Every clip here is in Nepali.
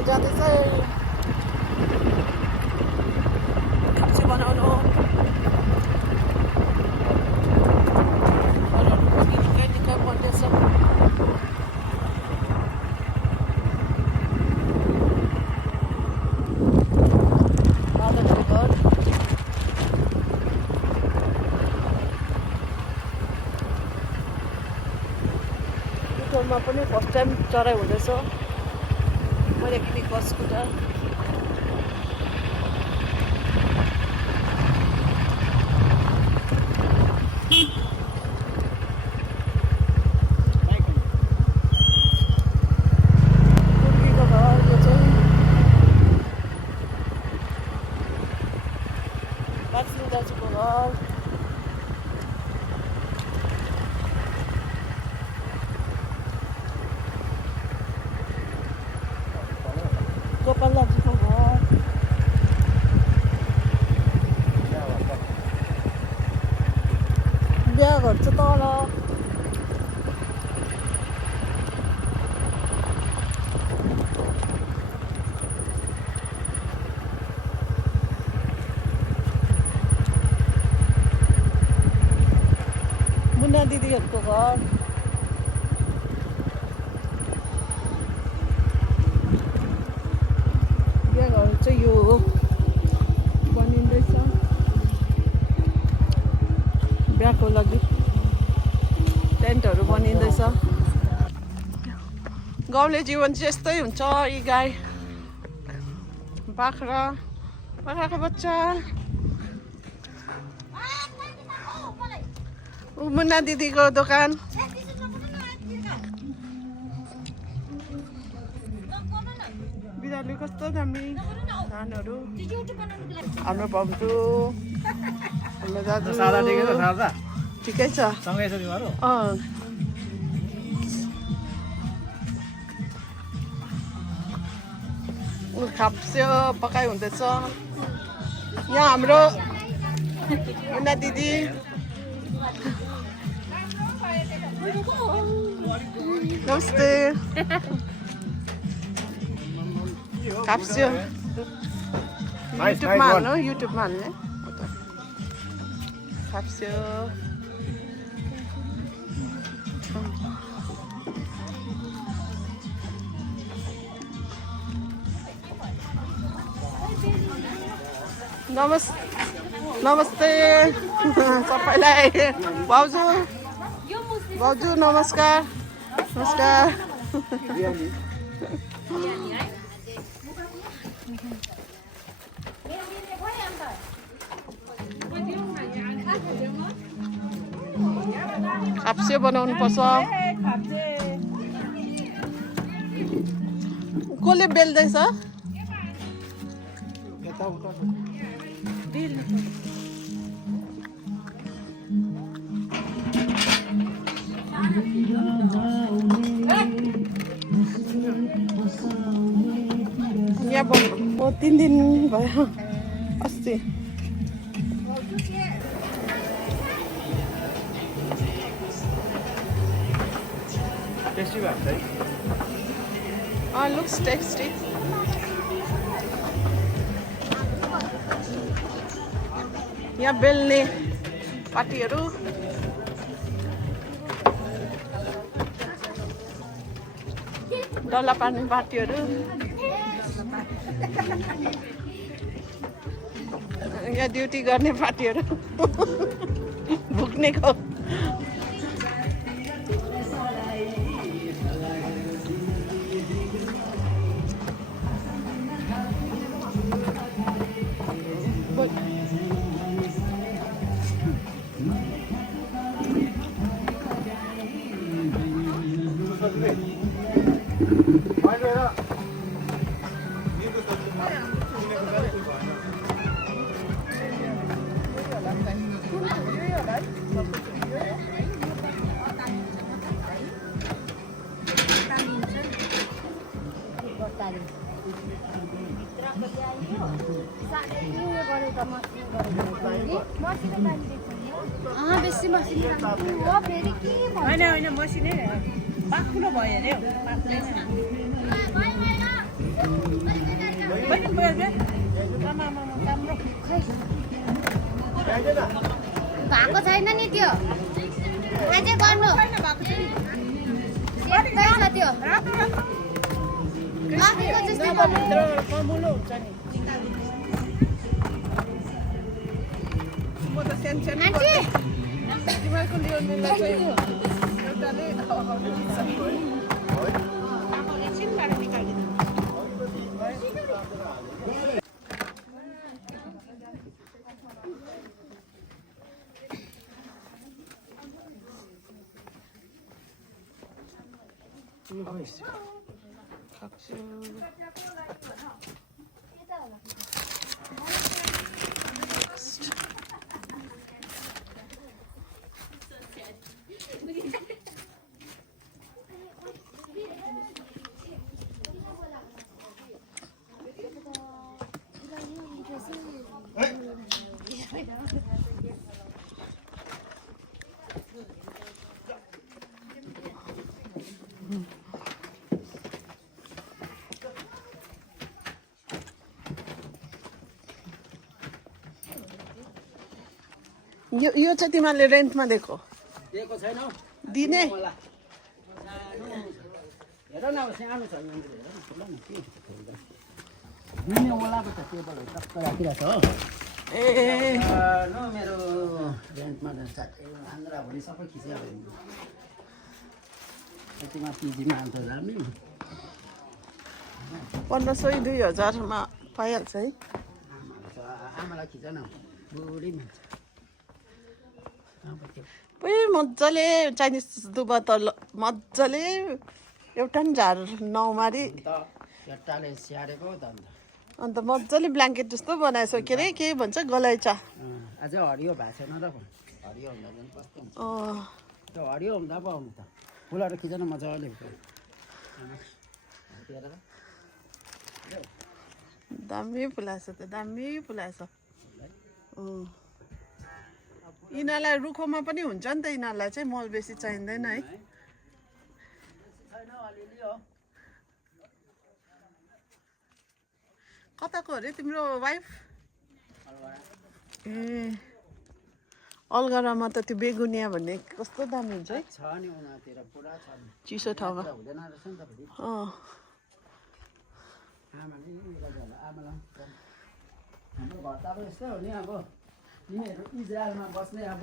बनाउनु जाँदैछ खाप्से बनाउनु निकै बन्दैछ स्कुटरमा पनि फर्स्ट टाइम चढाइ हुँदैछ मैले किनेको स्कुटर पुर्कीको घर यो चाहिँ लक्ष्मी दाजुको घर गोपाल दाजुको घर बिहा घर चाहिँ तल मुन्ना दिदीहरूको घर बिहाघर चाहिँ यो हो बनिँदैछ बिहाको लागि टेन्टहरू बनिँदैछ गाउँले जीवन चाहिँ यस्तै हुन्छ यी गाई बाख्राको बच्चा मुन्ना दिदीको दोकान बिरालो कस्तो दामी धानहरू हाम्रो बम्टु हाम्रो दाजु ठिकै छ खाप्स्यो पकाइ हुँदैछ यहाँ हाम्रो मुन्ना दिदी नमस्ते खाप्स्यो युट्युबमा हाल्ने खाप्स्यो नमस्ते सबैलाई भाउजू नमस्कार खाप्से बनाउनु पर्छ कसले बेल्दैछ यहाँ 3 दिन भयो अस्ति टेस्टी भएको छ है looks tasty यहाँ बेल्ने पाटीहरू डल्ला पार्ने पाटीहरू यहाँ ड्युटी गर्ने पाटीहरू भुक्नेको बेसी मसिनो हो फेरि के हैन मसिनै बाक्लो भयो अरे भएको छैन नि त्यो अझै गर्नु सेतै छ त्यो माथिको जस्तै गर्नु आन्टी यो चाहिँ तिमीहरूले रेन्टमा दिएको दिएको छैन हौ दिने हेर न अब सानो छ यहाँनिर हेर न ठुलो न के दिने ओलाको त टेबल टक्क राखिरहेको छ हो ए न मेरो रेन्टमा आन्द्राभरि सबै खिचिहाल्यो यतिमा पिजीमा अन्त दामी 1500-2000 पाइहाल्छ है आमालाई खिच न बुढी मान्छे मजाले चाइनिज दुबा त मजाले एउटा पनि झार नौमारी केटाले स्याहारेको त अन्त मजाले ब्ल्याङ्केट जस्तो बनाएछ के अरे के भन्छ गलैँचा अझ हरियो भएको छैन र हरियो हुँदा पनि कस्तो हुन्छ त्यो हरियो हुँदा पो आउनु त फुलहरू खिचेन मजाले दामी फुलाएछ त दामी फुलाएछ यिनीहरूलाई रुखोमा पनि हुन्छ नि त यिनीहरूलाई चाहिँ मल बेसी चाहिँदैन है कताको अरे तिम्रो वाइफ ए अलगढामा त त्यो बेगुनिया भन्ने कस्तो दामी हुन्छ है छ नि उनीतिर पुरा छ नि चिसो ठाउँमा हुँदैन रहेछ नि त फेरि आमाले आमालाई हाम्रो घर त अब यस्तै हो नि अब तिमीहरू इजरायलमा बस्ने अब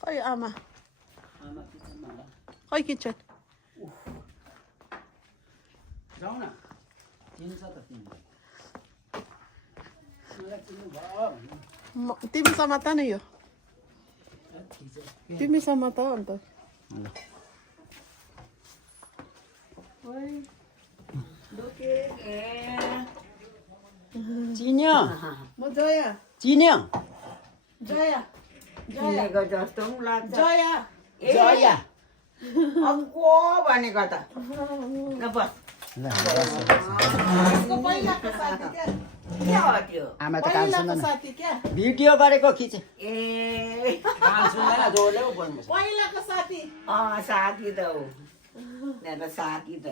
खै आमा आमा किचनमा होला खै किचन जाउँ न चिन्छ त तिमीलाई मलाई चिन्नु भयो तिमी समात न यो तिमी समात अन्त चिन्यो म जया चिन्यो जया चिनेको जस्तो पनि लाग्छ जया जया अब को भनेको त ल बस पहिलाको साथी क्या के हो त्यो आमा त काम पहिलाको सुन्दैन साथी क्या भिडियो गरेको खिच ए काम सुन्दैन जोडले पो बोल्नु पहिलाको साथी साथी त हो मेरो साथी त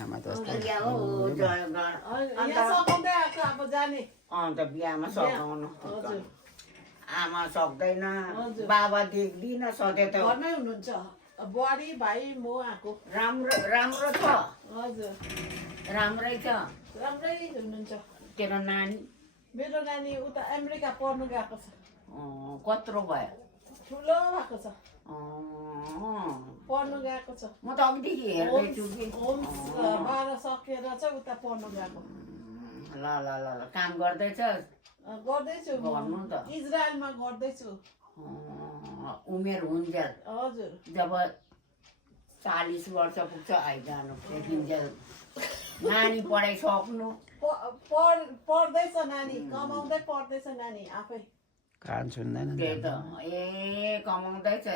आमा त या हो जय गण यहाँ सघाउँदै आएको अब जाने अन्त बिहामा सघाउनु हजुर आमा सक्दैन हजुर। बाबा देख्दिन सधैँ त घरमै हुनुहुन्छ बुहारी भाइ म आएको राम्रो राम्रो छ हजुर राम्रै छ राम्रै हुनुहुन्छ तेरो नानी मेरो नानी उता अमेरिका पढ्नु गएको छ कत्रो भयो ठुलो भएको छ पढ्नु गएको छ म त अघिदेखि हेर्दैछु कि होम्स 12 सकेर चाहिँ उता पढ्नु गएको ल ल ल ल काम गर्दैछ गर्दैछु गर्नु त इजरायलमा गर्दैछु उमेर हुन्जेल हजुर जब 40 वर्ष पुग्छ आइजानु देखिन्जेल नानी पढाइसक्नु पढ्दैछ नानी कमाउँदै पढ्दैछ नानी आफै काम सुन्दैन त्यही त ए कमाउँदैछ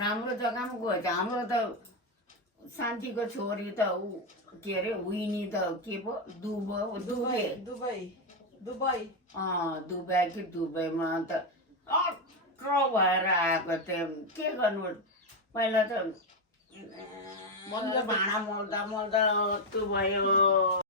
राम्रो जग्गामा गएछ हाम्रो त शान्तिको छोरी त ऊ के अरे विनी त के पो दुबई दुबई दुबई कि दुबईमा त अट्रो भएर आएको त्यो के गर्नु पहिला त मैले भाँडा मोल्दा मोल्दा त्यो भयो